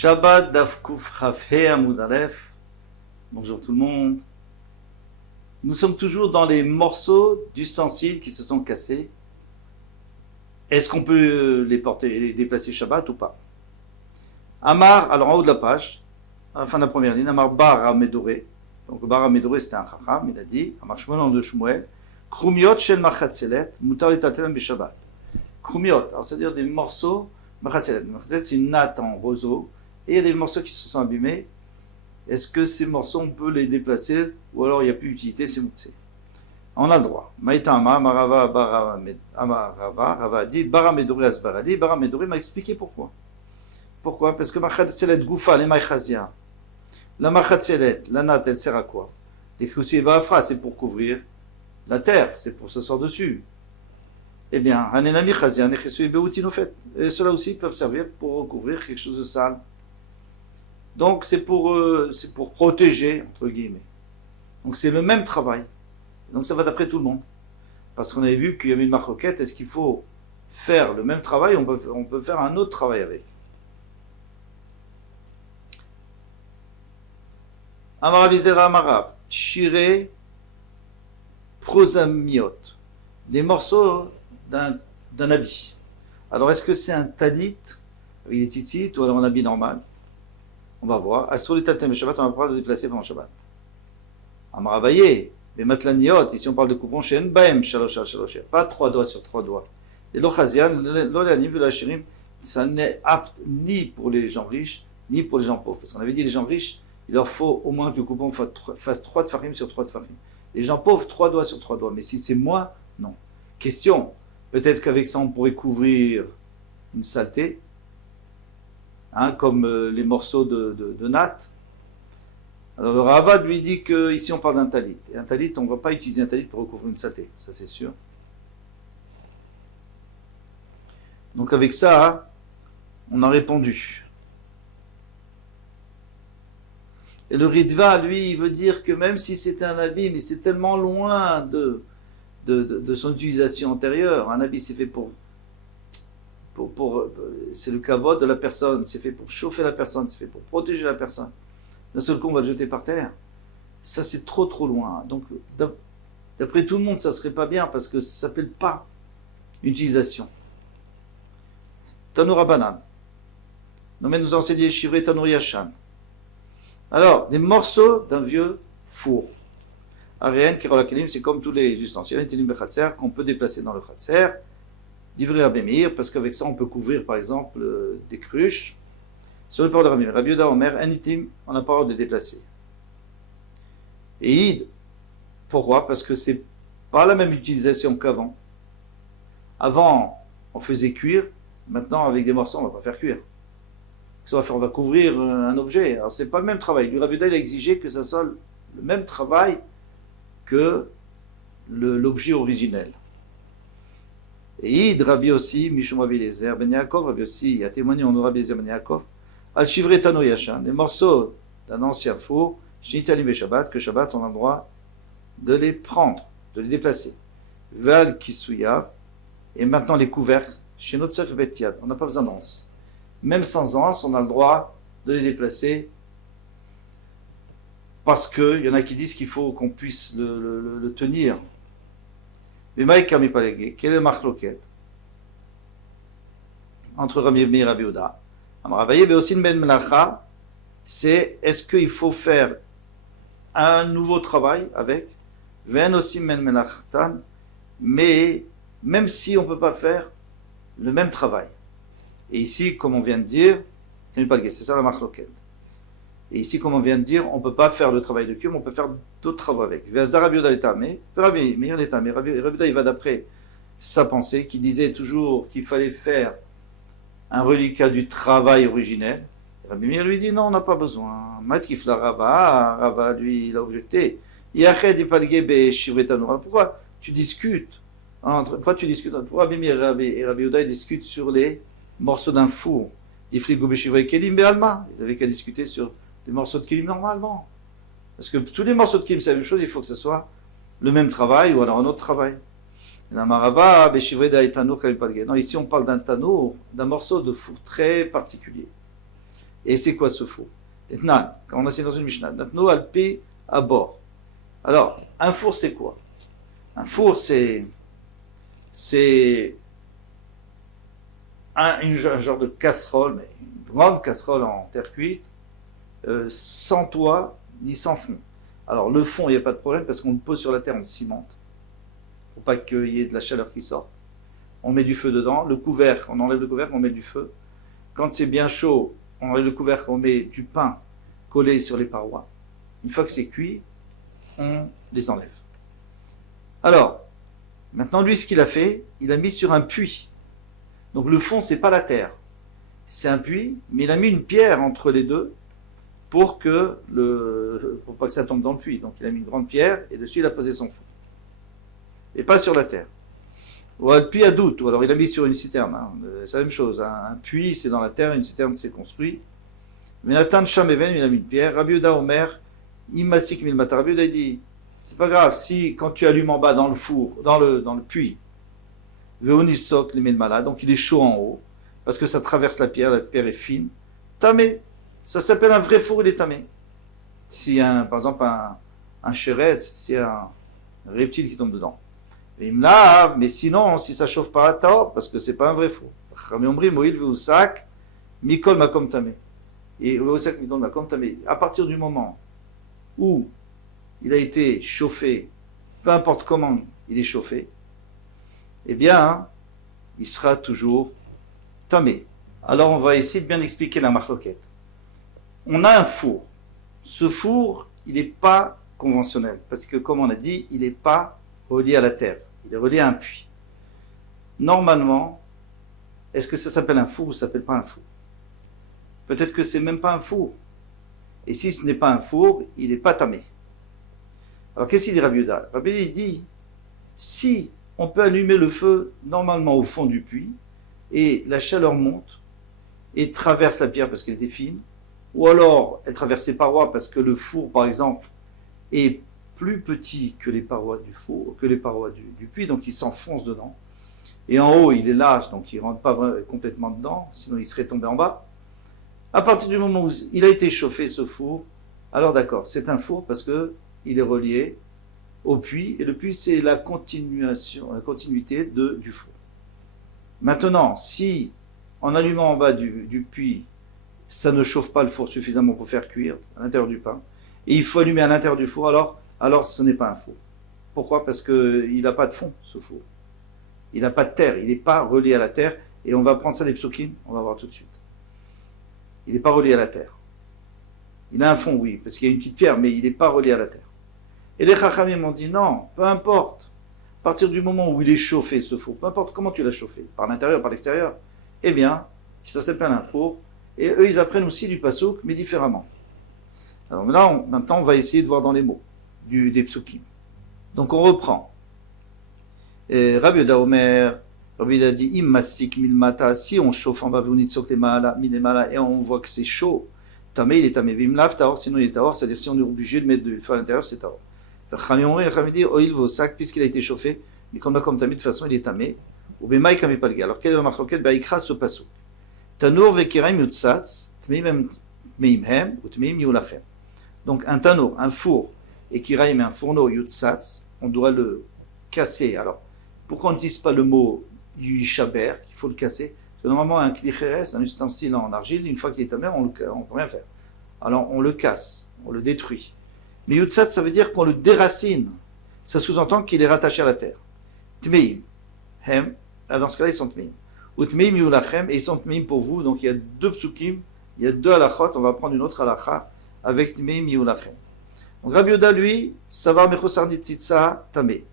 Shabbat Daf Kuf Chaf He Amud Aleph. Bonjour tout le monde. Nous sommes toujours dans les morceaux d'ustensiles qui se sont cassés. Est-ce qu'on peut les porter, les déplacer Shabbat ou pas? Amar, alors en haut de la page, à la fin de la première ligne, Amar Bar Amedoré. Donc Bar Amedoré c'était un chacham, il a dit, Amar Shmuel de Shmuel, Krumiot Shel Machatzelet, Mutar Letatelem Beshabbat. Krumiot, alors c'est-à-dire des morceaux, Machatzelet. Machatzelet c'est une natte en roseau, et il y a des morceaux qui se sont abîmés. Est-ce que ces morceaux, on peut les déplacer, ou alors il n'y a plus d'utilité, c'est moutsé? On a le droit. Maïta Amar, Rava a dit, Baramedoré Asbarali, Baramedoré m'a expliqué pourquoi. Pourquoi? Parce que Machatzelet Goufa, les Maïchazia, la Machatzelet, la natte, elle sert à quoi? Les Khoussi et Baafra, c'est pour couvrir la terre, c'est pour s'asseoir dessus. Eh bien, Hanenami Chazia, Nechessu et Beoutin, au fait. Et ceux-là aussi peuvent servir pour recouvrir quelque chose de sale. Donc, c'est pour protéger, entre guillemets. Donc, c'est le même travail. Donc, ça va d'après tout le monde. Parce qu'on avait vu qu'il y avait une marloquette. Est-ce qu'il faut faire le même travail? On peut faire un autre travail avec. Amarabizera Amarav, Shire Prosamiot, des morceaux d'un habit. Alors, est-ce que c'est un talit avec des tzitzit ou alors un habit normal? On va voir. Asur les tatem Shabbat, on va pouvoir le déplacer pendant Shabbat. Amarabaye, les matlaniot, ici on parle de coupons chez Nbaem, shalosh, pas 3 doigts sur 3 doigts. Et l'ochazian, l'olanim, l'achirim, ça n'est apte ni pour les gens riches, ni pour les gens pauvres. Parce qu'on avait dit les gens riches, il leur faut au moins que le coupon fasse 3 tfachim sur 3 tfachim. Les gens pauvres, 3 doigts sur 3 doigts. Mais si c'est moi, non. Question, peut-être qu'avec ça on pourrait couvrir une saleté, hein, comme les morceaux de natte. Alors le Ravad lui dit qu'ici on parle d'un talit. Et un talit, on ne va pas utiliser un talit pour recouvrir une saleté, ça c'est sûr. Donc avec ça, hein, on a répondu. Et le Ritva, lui, il veut dire que même si c'est un habit, mais c'est tellement loin de son utilisation antérieure. Un habit, c'est fait pour c'est le kavod de la personne, c'est fait pour chauffer la personne, c'est fait pour protéger la personne. D'un seul coup, on va le jeter par terre. Ça, c'est trop loin. Donc, d'après tout le monde, ça serait pas bien parce que ça s'appelle pas utilisation. Tanoura Banan. Non, mais nous enseigner Shivré Tanour Yashan. Alors, des morceaux d'un vieux four. Ariane, Kirolakelim, c'est comme tous les ustensiles, qu'on peut déplacer dans le khatser. D'ivrer à Bémir, parce qu'avec ça, on peut couvrir, par exemple, des cruches. Sur le port de Rabbi Meir, Rabbi Yehuda Omer, Anitim, on n'a pas le droit de déplacer. Et Id, pourquoi? Parce que c'est pas la même utilisation qu'avant. Avant, on faisait cuire. Maintenant, avec des morceaux, on ne va pas faire cuire. Ça va faire, on va couvrir un objet. Alors, c'est pas le même travail. Lui, Rabbi Yehuda, il a exigé que ça soit le même travail que l'objet originel. Et Id, Rabbi aussi, Mishum Rabbi Eliezer, Ben Yaakov, Rabbi aussi, il a témoigné en Rabbi Eliezer Ben Yaakov, Al Shivrei Tano Yashan, les morceaux d'un ancien four, Shnitalim et Shabbat, que Shabbat, on a le droit de les prendre, de les déplacer. Val Kisuyav, et maintenant les couvercles, chez notre cercle Betiad, on n'a pas besoin d'anse. Même sans anse, on a le droit de les déplacer, parce qu'il y en a qui disent qu'il faut qu'on puisse le tenir. Mais Maïka Mipalégé, quel est le marloquet entre Rabbi Meir et Rabbi Yehuda? Amarabaye, mais aussi une ben melacha, c'est est-ce qu'il faut faire un nouveau travail avec, ven aussi ben melachtan, mais même si on ne peut pas faire le même travail. Et ici, comme on vient de dire, c'est ça la marloquet. Et ici, comme on vient de dire, on ne peut pas faire le travail de cuir, mais on peut faire d'autres travaux avec. Rabbi Yehuda, il va d'après sa pensée, qui disait toujours qu'il fallait faire un reliquat du travail originel. Rabbi Meir lui dit non, on n'a pas besoin. Matkifla Rava, lui, il a objecté. Pourquoi tu discutes pourquoi Rabbi Meir et Rabbi Yehuda, ils discutent sur les morceaux d'un four? Ils avaient qu'à discuter sur des morceaux de kilim normalement. Parce que tous les morceaux de kilim, c'est la même chose, il faut que ce soit le même travail ou alors un autre travail. Non, ici on parle d'un tanour, d'un morceau de four très particulier. Et c'est quoi ce four? Etnan, quand on a dans une Mishnah, Natno alpi à bord. Alors, un four c'est quoi? Un four c'est un genre de casserole, mais une grande casserole en terre cuite, sans toit ni sans fond. Alors le fond, il n'y a pas de problème parce qu'on le pose sur la terre, on le cimente, pour pas qu'il y ait de la chaleur qui sorte. On met du feu dedans, le couvercle, on enlève le couvercle, on met du feu. Quand c'est bien chaud, on enlève le couvercle, on met du pain collé sur les parois. Une fois que c'est cuit, on les enlève. Alors, maintenant lui, ce qu'il a fait, il a mis sur un puits. Donc le fond, c'est pas la terre, c'est un puits, mais il a mis une pierre entre les deux pour pas que ça tombe dans le puits. Donc il a mis une grande pierre et dessus il a posé son four. Et pas sur la terre. Ou un puits à doute, ou alors il a mis sur une citerne. Hein. C'est la même chose. Hein. Un puits, c'est dans la terre, une citerne, c'est construit. Mais Nathan Shameven, il a mis une pierre. Rabbi Yehuda Omer, Imasik Milmata. Rabbi Yehuda dit, c'est pas grave, si quand tu allumes en bas dans le four, dans le puits, Veonisok les malade, donc il est chaud en haut, parce que ça traverse la pierre est fine. Tamé, ça s'appelle un vrai four, il est tamé. Si par exemple un chéret, c'est un reptile qui tombe dedans. Et il me lave, mais sinon, si ça chauffe pas, tort, parce que c'est pas un vrai four. Mikol makom tamé. Et Mikol makom tamé. À partir du moment où il a été chauffé, peu importe comment il est chauffé, eh bien, il sera toujours tamé. Alors, on va essayer de bien expliquer la marloquette. On a un four. Ce four, il n'est pas conventionnel, parce que, comme on a dit, il n'est pas relié à la terre. Il est relié à un puits. Normalement, est-ce que ça s'appelle un four ou ça s'appelle pas un four? Peut-être que c'est même pas un four. Et si ce n'est pas un four, il n'est pas tamé. Alors, qu'est-ce qu'il dit Rabbi Yehuda? Rabbi Yehuda dit, si on peut allumer le feu normalement au fond du puits, et la chaleur monte, et traverse la pierre parce qu'elle était fine, ou alors elle traverse les parois parce que le four, par exemple, est plus petit que les parois du four, que les parois du puits, donc il s'enfonce dedans. Et en haut, il est large, donc il ne rentre pas complètement dedans, sinon il serait tombé en bas. À partir du moment où il a été chauffé, ce four, alors d'accord, c'est un four parce que il est relié au puits, et le puits, c'est la continuité du four. Maintenant, si en allumant en bas du puits, ça ne chauffe pas le four suffisamment pour faire cuire à l'intérieur du pain, et il faut allumer à l'intérieur du four, alors ce n'est pas un four. Pourquoi? Parce qu'il n'a pas de fond, ce four. Il n'a pas de terre, il n'est pas relié à la terre, et on va prendre ça des psukim, on va voir tout de suite. Il n'est pas relié à la terre. Il a un fond, oui, parce qu'il y a une petite pierre, mais il n'est pas relié à la terre. Et les Chachamim m'ont dit non, peu importe. À partir du moment où il est chauffé, ce four, peu importe comment tu l'as chauffé, par l'intérieur, par l'extérieur, eh bien, ça s'appelle un four. Et eux, ils apprennent aussi du pasouk, mais différemment. Alors là, maintenant, on va essayer de voir dans les mots des psukim. Donc on reprend. Rabbi Yehuda Omer, Rabbi Yehuda dit Immasik milmata, si on chauffe en bas, et on voit que c'est chaud, tamé, il est tamé. Vimlav taor, sinon il est taor, c'est-à-dire si on est obligé de mettre du feu à l'intérieur, c'est taor. Chachamim dit oil vosak, puisqu'il a été chauffé, mais comme tamé, de toute façon il est tamé. Ou bemaï kamé palga. Alors quelle est la marloquette? Baïkra ce pasuk. Tanour vekiraim yutsatz, tmeim hem, ou tmeim yulachem. Donc un tanour, un four, et kiraim, un fourneau, yutsatz, on doit le casser. Alors, pourquoi on n'utilise pas le mot yishaber, qu'il faut le casser? Parce que normalement, un klicheres, un ustensile en argile, une fois qu'il est tamé, on ne peut rien faire. Alors, on le casse, on le détruit. Mais yutsatz, ça veut dire qu'on le déracine. Ça sous-entend qu'il est rattaché à la terre. Tmeim, hem, dans ce cas-là, ils sont tmeim. Ou tmeim yulachem, et ils sont tmeim pour vous. Donc, il y a deux psukim, il y a deux halachot, on va prendre une autre halacha avec tmeim yulachem. Donc Rabbi Yehuda, lui, savar mechusar netzitza tamé.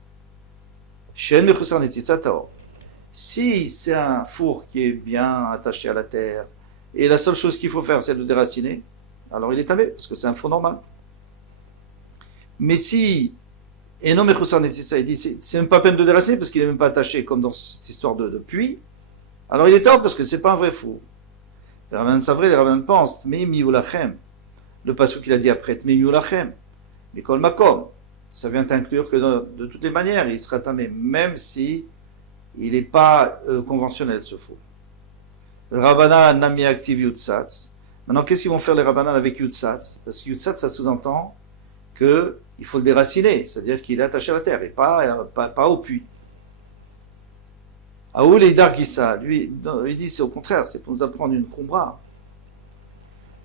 Shen mechusar netzitza taor. Si c'est un four qui est bien attaché à la terre, et la seule chose qu'il faut faire, c'est de déraciner, alors il est tamé, parce que c'est un four normal. Mais si, et non mechusar netzitza, il dit, c'est même pas peine de déraciner, parce qu'il n'est même pas attaché, comme dans cette histoire de puits, alors il est tort, parce que c'est pas un vrai four. Les rabbins savent, les rabbins pensent, mais miulachem, le passage qu'il a dit après, mais miulachem. Mais kol makom, ça vient inclure que de toutes les manières, il sera tamé, même si il n'est pas conventionnel ce four. Rabbanan nami activ yutsatz, Maintenant, qu'est-ce qu'ils vont faire les rabbanan avec Yutsat? Parce que Yutsat, ça sous-entend qu'il faut le déraciner, c'est-à-dire qu'il est attaché à la terre et pas au puits. Aoul et Dargissa, lui, il dit c'est au contraire, c'est pour nous apprendre une khumbra.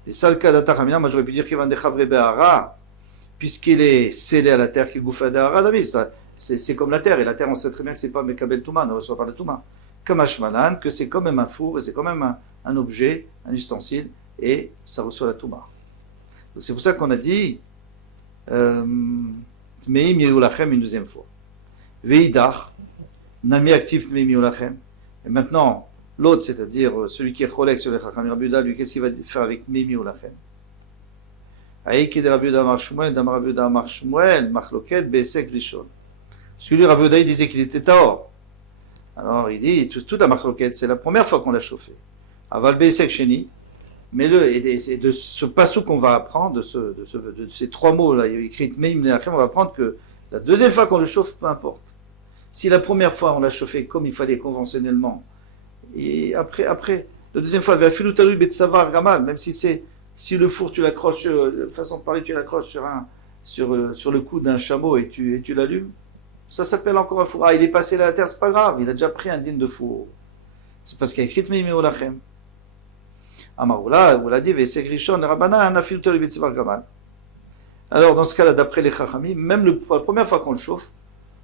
Et ça, le cas d'Atachamina, moi j'aurais pu dire qu'il va déchavrer Behara, puisqu'il est scellé à la terre, qu'il bouffe à Behara, c'est comme la terre, et la terre, on sait très bien que c'est pas Mekabel Touma, ne reçoit pas le Touma. Comme Ashmanan, que c'est quand même un four, et c'est quand même un objet, un ustensile, et ça reçoit la Touma. C'est pour ça qu'on a dit, Tmeim Yehulachem une deuxième fois. Veidach, Nami actif Tmeim Yehulachem. Et maintenant, l'autre, c'est-à-dire celui qui est cholek sur les Chacham Rabbi Yehuda, lui, qu'est-ce qu'il va faire avec Tmeim Yehulachem? Aïki de Rabbi Yehuda Amar Shmuel, d'Amar Rabbi Yehuda Amar Shmuel, Machloket, Be'esek Rishon. Parce que lui, Rabbi Yehuda, il disait qu'il était Tahor. Alors il dit, tout la Machloket, c'est la première fois qu'on l'a chauffé. Aval Be'esek Sheni, mais et de ce passou qu'on va apprendre, de ces trois mots-là, il y a écrit Tmeim Yehulachem, on va apprendre que la deuxième fois qu'on le chauffe, peu importe. Si la première fois on l'a chauffé comme il fallait conventionnellement, et après, la deuxième fois, même si le four tu l'accroches, de façon de parler, tu l'accroches sur le cou d'un chameau et tu l'allumes, ça s'appelle encore un four. Ah, il est passé à la terre, c'est pas grave, il a déjà pris un digne de four. C'est parce qu'il y a écrit Tmeim Yehulachem. Amaroula, on l'a dit, Vesek Rishon, Rabbanan, Afilutalu Betsevar Gamal. Alors dans ce cas-là, d'après les Chachamim, même la première fois qu'on le chauffe,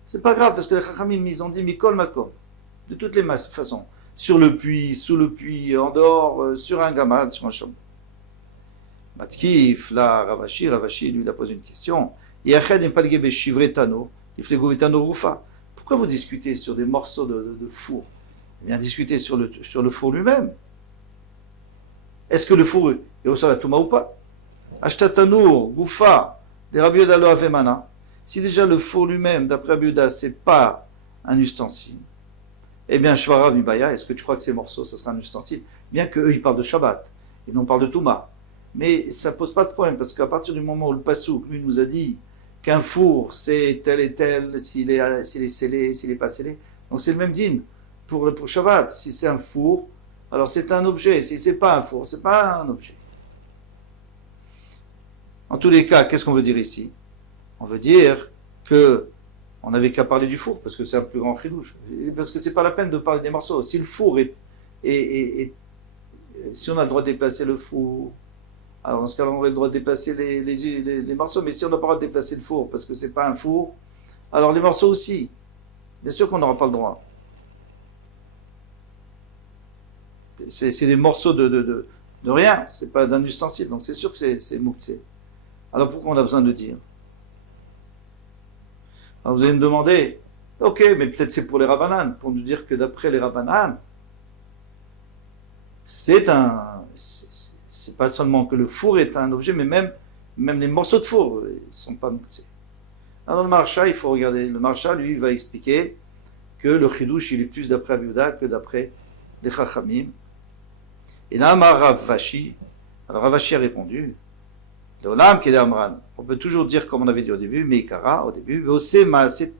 c'est pas grave, parce que les Chachamim, ils ont dit Mikol Makom, de toutes les façons. Sur le puits, sous le puits, en dehors, sur un gamal, sur un chameau. Matkif, là, Ravashi, lui, il a posé une question. Pourquoi vous discutez sur des morceaux de four? Eh bien, discutez sur le four lui-même. Est-ce que le four, il reçoit la touma ou pas? Ashtatanour, Goufa, des Rabbi Yehuda lo avemana. Si déjà le four lui-même, d'après Rabbi Yehuda, c'est pas un ustensile, eh bien, Shvarav Mibaya, est-ce que tu crois que ces morceaux, ça sera un ustensile? Bien qu'eux, ils parlent de Shabbat, et non parlent de Touma. Mais ça pose pas de problème, parce qu'à partir du moment où le Passouk, lui, nous a dit qu'un four, c'est tel et tel, s'il est scellé, s'il n'est pas scellé, donc c'est le même din pour Shabbat. Si c'est un four, alors c'est un objet. Si c'est pas un four, c'est pas un objet. En tous les cas, qu'est-ce qu'on veut dire ici? On veut dire que on n'avait qu'à parler du four, parce que c'est un plus grand chidouche. Parce que c'est pas la peine de parler des morceaux. Si le four si on a le droit de déplacer le four, alors dans ce cas-là, on aurait le droit de déplacer les morceaux. Mais si on n'a pas le droit de déplacer le four, parce que c'est pas un four, alors les morceaux aussi. Bien sûr qu'on n'aura pas le droit. C'est des morceaux de rien, c'est pas d'un ustensile, donc c'est sûr que c'est mouktsé. Alors pourquoi on a besoin de dire? Alors vous allez me demander, ok, mais peut-être c'est pour les Rabbanan, pour nous dire que d'après les Rabbanan, c'est pas seulement que le four est un objet, mais même les morceaux de four ne sont pas mouktsé. Alors le Maharsha, il faut regarder, le Maharsha, lui, il va expliquer que le chidouche, il est plus d'après Rabbi Yehuda que d'après les Chachamim. Et là, Rav Vashi, alors Rav Vashi a répondu, L'olam Kedé Amran, on peut toujours dire comme on avait dit au début, Meikara au début, Ose Maase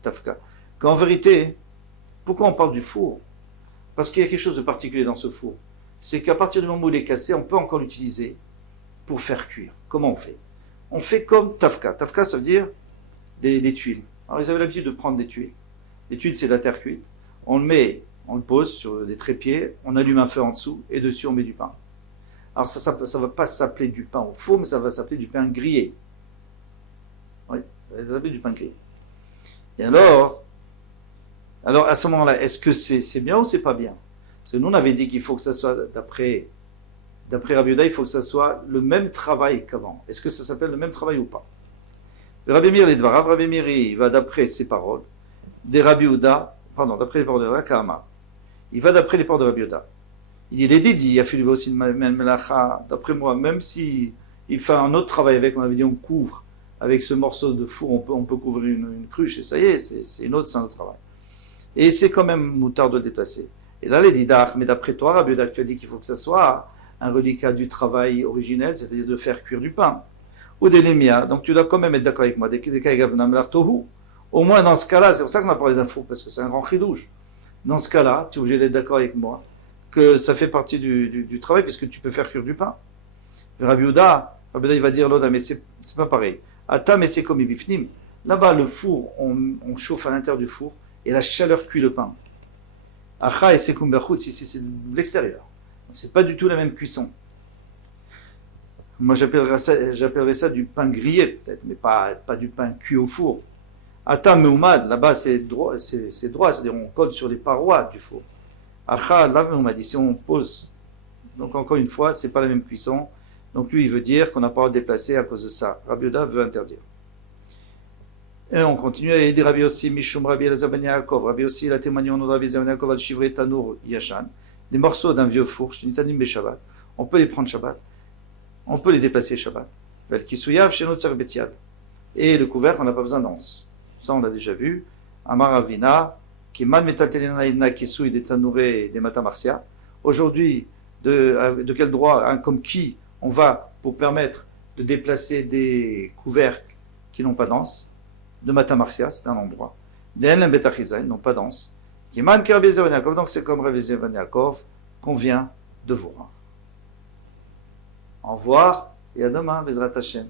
Tafka, qu'en vérité, pourquoi on parle du four? Parce qu'il y a quelque chose de particulier dans ce four. C'est qu'à partir du moment où il est cassé, on peut encore l'utiliser pour faire cuire. Comment on fait? On fait comme Tafka. Tafka, ça veut dire des tuiles. Alors ils avaient l'habitude de prendre des tuiles. Les tuiles, c'est de la terre cuite. On le pose sur des trépieds, on allume un feu en dessous, et dessus on met du pain. Alors ça va pas s'appeler du pain au four, mais ça va s'appeler du pain grillé. Oui, ça va s'appeler du pain grillé. Et alors à ce moment-là, est-ce que c'est bien ou c'est pas bien? Parce que nous on avait dit qu'il faut que ça soit, d'après Rabbi Yehuda, il faut que ça soit le même travail qu'avant. Est-ce que ça s'appelle le même travail ou pas? Rabbi Meir les Dvarav, Rabbi Meir, il va d'après ses paroles, d'après les paroles de Rakama. Il va d'après les paroles de Rabbi Yehuda. Il dit, les Didi, il y a fait aussi une melacha, d'après moi, même si il fait un autre travail avec, on avait dit, on couvre, avec ce morceau de four, on peut couvrir une cruche, et ça y est, c'est un autre travail. Et c'est quand même moutard de le déplacer. Et là, les Didach, mais d'après toi, Rabbi Yehuda, tu as dit qu'il faut que ça soit un reliquat du travail originel, c'est-à-dire de faire cuire du pain. Ou des lémia, donc tu dois quand même être d'accord avec moi, au moins dans ce cas-là, c'est pour ça qu'on a parlé d'un four, parce que c'est un grand chidouche. Dans ce cas-là, tu es obligé d'être d'accord avec moi, que ça fait partie du travail, puisque tu peux faire cuire du pain. Rabbi Yehuda, il va dire, Loda, mais c'est pas pareil. Ata, mais c'est comme ibifnim. Là-bas, le four, on chauffe à l'intérieur du four et la chaleur cuit le pain. Acha et sekum berchutz, ici c'est de l'extérieur. C'est pas du tout la même cuisson. Moi j'appellerais ça du pain grillé peut-être, mais pas du pain cuit au four. Ata meumad, là-bas c'est droit, c'est-à-dire on colle sur les parois du four. Acha, là meumad, ici on pose. Donc encore une fois, c'est pas la même cuisson. Donc lui il veut dire qu'on n'a pas à déplacer à cause de ça. Rabbi Yehuda veut interdire. Et on continue à aider Rabbi Yossi, Mishum Rabbi Elazar ben Yaakov. Rabbi Yossi, il a témoigné au nom de Rabbi Elazar ben Yaakov al Shivrei Tanour Yashan. Des morceaux d'un vieux four, Shnitanim Beshabbat. On peut les prendre Shabbat. On peut les déplacer Shabbat. Vel Kisuyav chez notre Betiad. Et le couvercle, on n'a pas besoin d'anse. Ça, on l'a déjà vu. Amar Avina, Kiman Metal Telena Kisui des Tanouré des Matamarsia. Aujourd'hui, de quel droit, comme qui, on va pour permettre de déplacer des couvercles qui n'ont pas d'anse? De Matamarsia, c'est un endroit. D'Enlem Betachizah, ils n'ont pas d'anse. Kiman Rabbi Elazar ben Yaakov, donc c'est comme Rabbi Elazar ben Yaakov qu'on vient de voir. Au revoir et à demain, Bezrat Hashem.